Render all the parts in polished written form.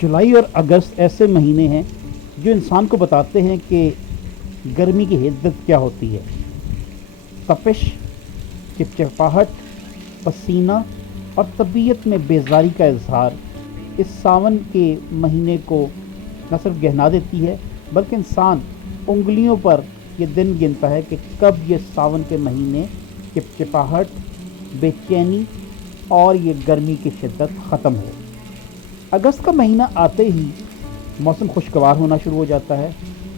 जुलाई और अगस्त ऐसे महीने हैं जो इंसान को बताते हैं कि गर्मी की हिद्दत क्या होती है। तपिश, चिपचिपाहट, पसीना और तबीयत में बेजारी का इजहार इस सावन के महीने को न सिर्फ गहना देती है, बल्कि इंसान उंगलियों पर ये दिन गिनता है कि कब ये सावन के महीने चिपचिपाहट, बेचैनी और ये गर्मी की शिद्दत ख़त्म हो। अगस्त का महीना आते ही मौसम खुशगवार होना शुरू हो जाता है,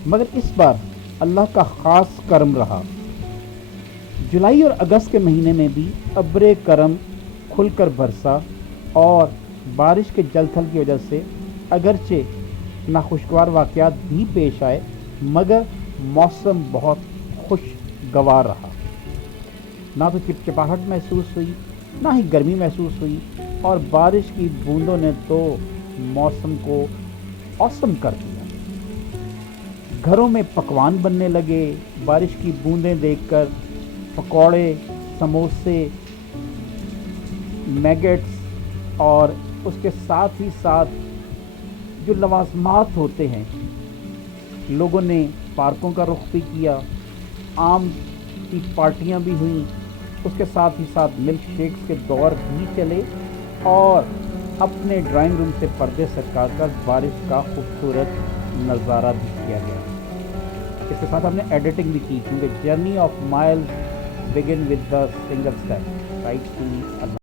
मगर इस बार अल्लाह का ख़ास करम रहा। जुलाई और अगस्त के महीने में भी अब्र करम खुलकर बरसा और बारिश के जल थल की वजह से अगरचे नाखुशगवार वाक़यात भी पेश आए, मगर मौसम बहुत खुशगवार रहा। ना तो चिपचिपाहट महसूस हुई, ना ही गर्मी महसूस हुई, और बारिश की बूंदों ने तो मौसम को औसम कर दिया। घरों में पकवान बनने लगे, बारिश की बूंदें देखकर पकौड़े, समोसे, मैगेट्स और उसके साथ ही साथ जो लवाजमात होते हैं, लोगों ने पार्कों का रुख भी किया, आम की पार्टियां भी हुईं, उसके साथ ही साथ मिल्क शेक्स के दौर भी चले और अपने ड्राइंग रूम से पर्दे सरका कर बारिश का खूबसूरत नज़ारा भी किया गया। इसके साथ हमने एडिटिंग भी की, क्योंकि journey of miles begin with the single step right to Allah.